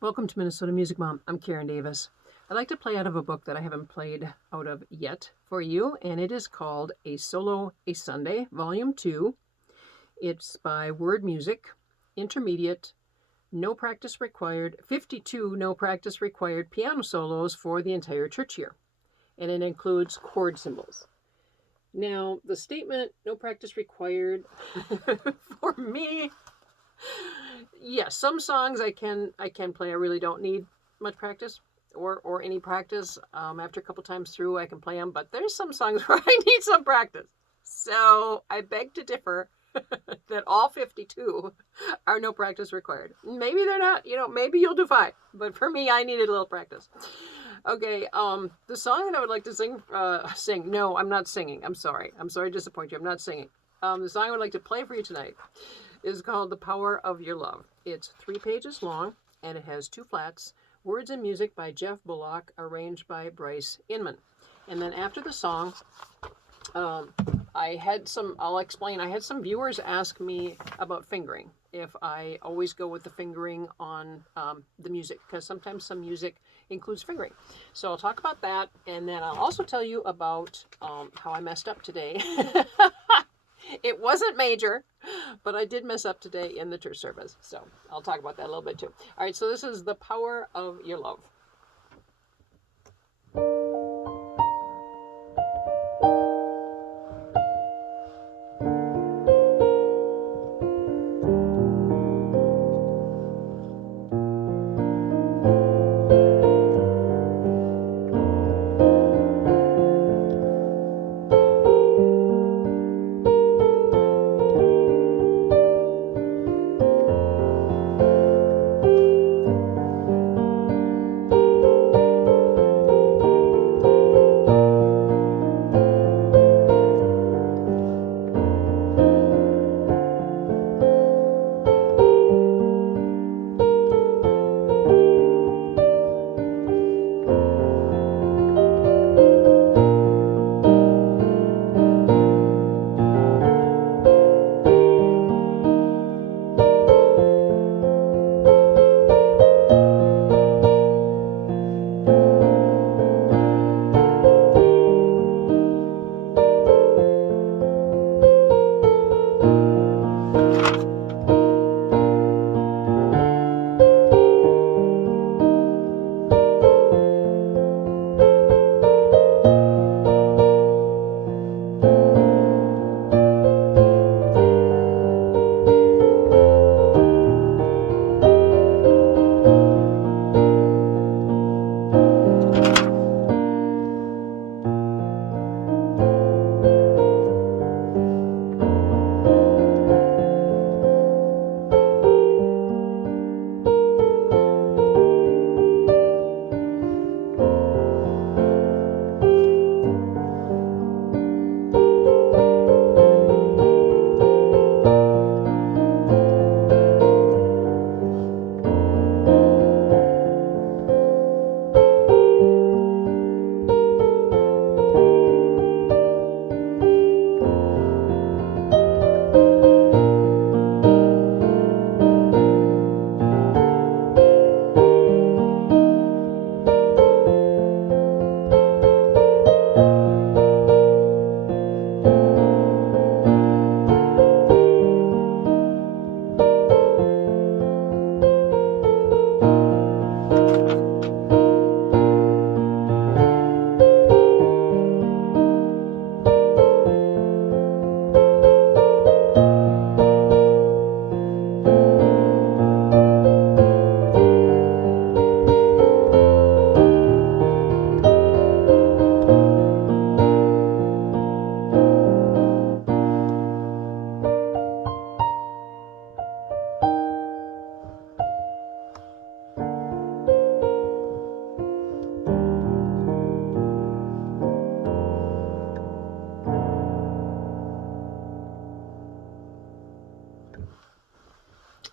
Welcome to Minnesota Music Mom. I'm Karen Davis. I'd like to play out of a book that I haven't played out of yet for you, and it is called A Solo a Sunday, Volume 2. It's by Word Music, Intermediate, no practice required, 52 no practice required piano solos for the entire church year, and it includes chord symbols. Now, the statement, no practice required, for me, yes, some songs I can play. I really don't need much practice or any practice. After a couple times through, I can play them. But there's some songs where I need some practice. So I beg to differ that all 52 are no practice required. Maybe they're not. Maybe you'll do fine. But for me, I needed a little practice. Okay, the song that I would like to sing. No, I'm not singing. I'm sorry to disappoint you. I'm not singing. The song I would like to play for you tonight is called The Power of Your Love. It's 3 pages long, and it has 2 flats. Words and music by Jeff Bullock, arranged by Bryce Inman. And then after the song, I'll explain, I had some viewers ask me about fingering, if I always go with the fingering on the music, because sometimes some music includes fingering. So I'll talk about that, and then I'll also tell you about how I messed up today. It wasn't major, but I did mess up today in the church service. So I'll talk about that a little bit too. All right, so this is The Power of Your Love.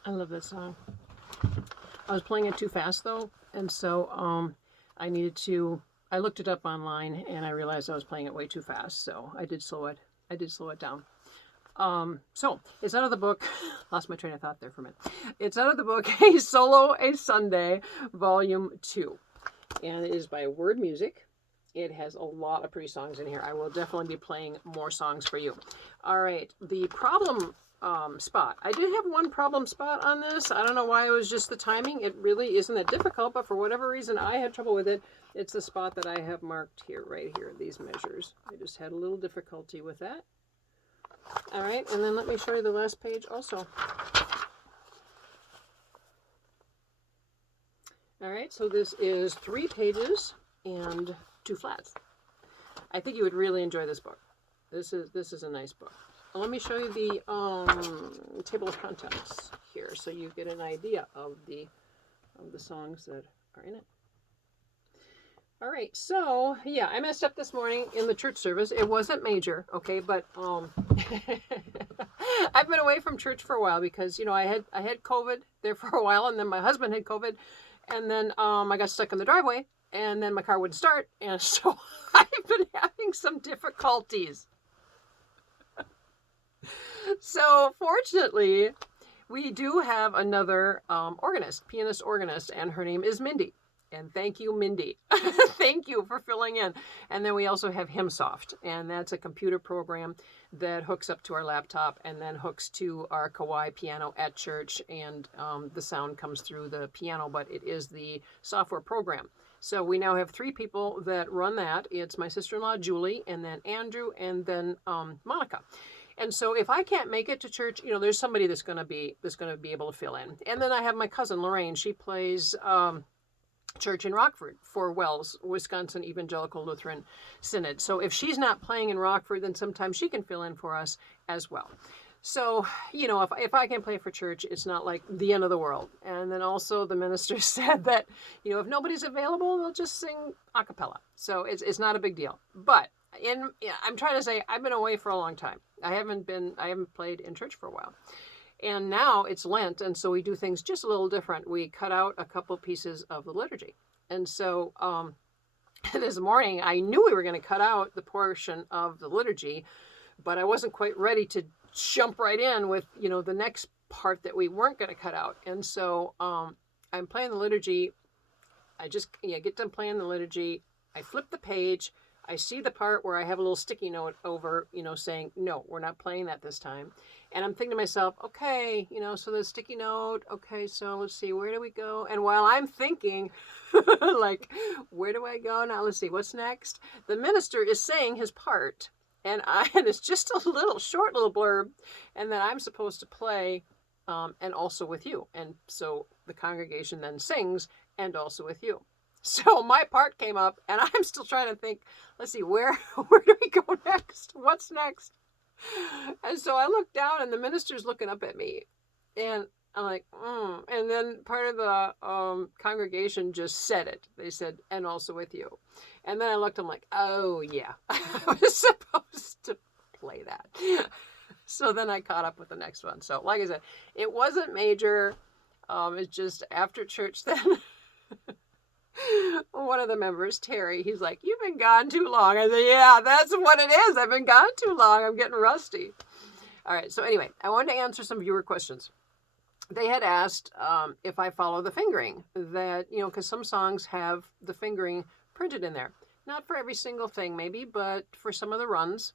I love this song. I was playing it too fast though, and so I looked it up online and I realized I was playing it way too fast, so I did slow it down. So it's out of the book. Lost my train of thought there for a minute. It's out of the book A Solo a Sunday, Volume 2. And it is by Word Music. It has a lot of pretty songs in here. I will definitely be playing more songs for you. All right, the problem spot. I did have one problem spot on this. I don't know why it was just the timing. It really isn't that difficult, but for whatever reason, I had trouble with it. It's the spot that I have marked here, right here, these measures. I just had a little difficulty with that. All right, and then let me show you the last page also. All right, so this is 3 pages and 2 flats. I think you would really enjoy this book. This is a nice book. Let me show you the table of contents here, so you get an idea of the songs that are in it. All right, so yeah, I messed up this morning in the church service. It wasn't major, okay, but I've been away from church for a while because I had COVID there for a while, and then my husband had COVID, and then I got stuck in the driveway, and then my car wouldn't start, and so I've been having some difficulties. So fortunately, we do have another pianist organist, and her name is Mindy. And thank you, Mindy. Thank you for filling in. And then we also have HymnSoft, and that's a computer program that hooks up to our laptop and then hooks to our Kawai piano at church, and the sound comes through the piano, but it is the software program. So we now have 3 people that run that. It's my sister-in-law, Julie, and then Andrew, and then Monica. And so if I can't make it to church, there's somebody that's going to be able to fill in. And then I have my cousin Lorraine. She plays church in Rockford for Wells, Wisconsin Evangelical Lutheran Synod. So if she's not playing in Rockford, then sometimes she can fill in for us as well. So, if I can play for church, it's not like the end of the world. And then also the minister said that, if nobody's available, they'll just sing a cappella. So it's not a big deal. But I'm trying to say, I've been away for a long time. I haven't played in church for a while. And now it's Lent, and so we do things just a little different. We cut out a couple pieces of the liturgy. And so this morning, I knew we were going to cut out the portion of the liturgy, but I wasn't quite ready to jump right in with, the next part that we weren't going to cut out. And so I'm playing the liturgy. I just get done playing the liturgy. I flip the page. I see the part where I have a little sticky note over, saying, no, we're not playing that this time. And I'm thinking to myself, okay, so the sticky note, okay, so let's see, where do we go? And while I'm thinking, like, where do I go? Now, let's see, what's next? The minister is saying his part, and it's just a short little blurb, and then I'm supposed to play, and also with you. And so the congregation then sings, and also with you. So my part came up, and I'm still trying to think, let's see, where do we go next? What's next? And so I look down, and the minister's looking up at me, and I'm like, And then part of the congregation just said it. They said, and also with you. And then I looked, I'm like, oh, yeah, I was supposed to play that. So then I caught up with the next one. So like I said, it wasn't major. It's just after church then. One of the members, Terry, he's like, you've been gone too long. I said, yeah, that's what it is. I've been gone too long. I'm getting rusty. All right. So anyway, I wanted to answer some viewer questions. They had asked if I follow the fingering, that, because some songs have the fingering printed in there. Not for every single thing, maybe, but for some of the runs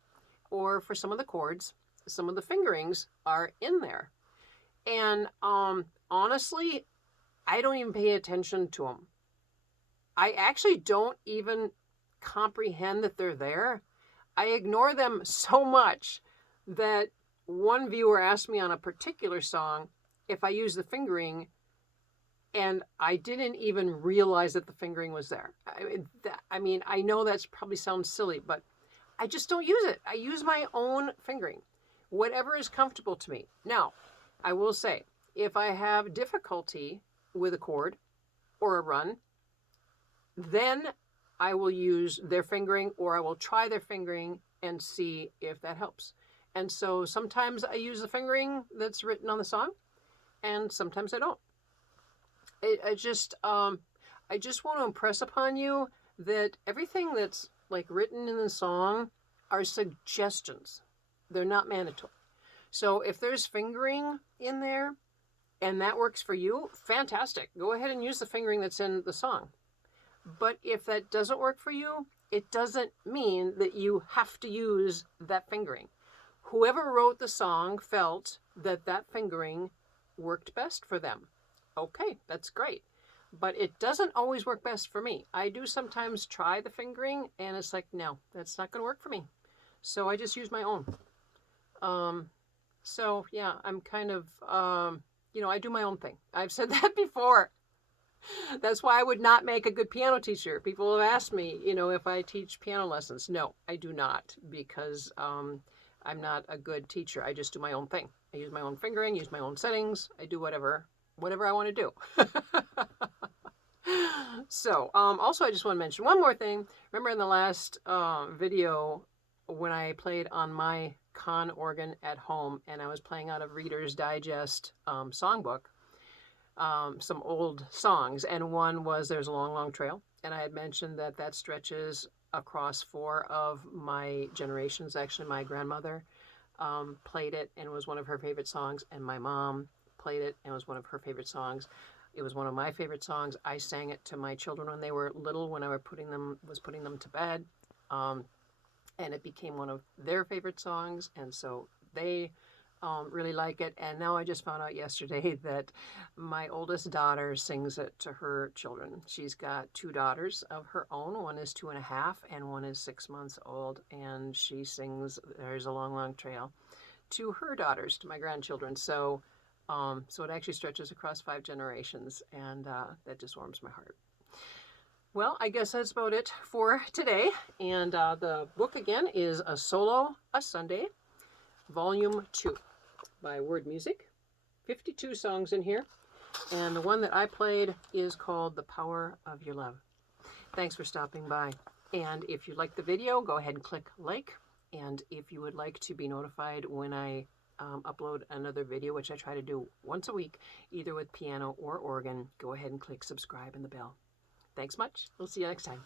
or for some of the chords, some of the fingerings are in there. And honestly, I don't even pay attention to them. I actually don't even comprehend that they're there. I ignore them so much that one viewer asked me on a particular song if I use the fingering, and I didn't even realize that the fingering was there. I mean, I know that's probably sounds silly, but I just don't use it. I use my own fingering, whatever is comfortable to me. Now, I will say, if I have difficulty with a chord or a run, then I will use their fingering, or I will try their fingering and see if that helps. And so sometimes I use the fingering that's written on the song, and sometimes I don't. I just want to impress upon you that everything that's like written in the song are suggestions. They're not mandatory. So if there's fingering in there and that works for you, fantastic. Go ahead and use the fingering that's in the song. But if that doesn't work for you, it doesn't mean that you have to use that fingering. Whoever wrote the song felt that that fingering worked best for them. Okay, that's great. But it doesn't always work best for me. I do sometimes try the fingering and it's like, no, that's not going to work for me. So I just use my own. So yeah, I'm kind of, I do my own thing. I've said that before. That's why I would not make a good piano teacher. People have asked me, if I teach piano lessons. No, I do not, because I'm not a good teacher. I just do my own thing. I use my own fingering, use my own settings. I do whatever I want to do. So, also I just want to mention one more thing. Remember in the last video when I played on my con organ at home and I was playing out of Reader's Digest songbook, some old songs, and one was There's a Long, Long Trail, and I had mentioned that stretches across 4 of my generations. Actually, my grandmother played it and it was one of her favorite songs, and my mom played it and it was one of her favorite songs. It was one of my favorite songs. I sang it to my children when they were little, when I was putting them to bed, and it became one of their favorite songs, and so they really like it. And now I just found out yesterday that my oldest daughter sings it to her children. She's got 2 daughters of her own. One is 2.5 and one is 6 months old, and she sings There's a Long, Long Trail to her daughters, to my grandchildren. So it actually stretches across 5 generations, and that just warms my heart. Well, I guess that's about it for today. And the book again is A Solo, a Sunday, Volume 2 by Word Music. 52 songs in here. And the one that I played is called The Power of Your Love. Thanks for stopping by. And if you liked the video, go ahead and click like. And if you would like to be notified when I upload another video, which I try to do once a week, either with piano or organ, go ahead and click subscribe and the bell. Thanks much. We'll see you next time.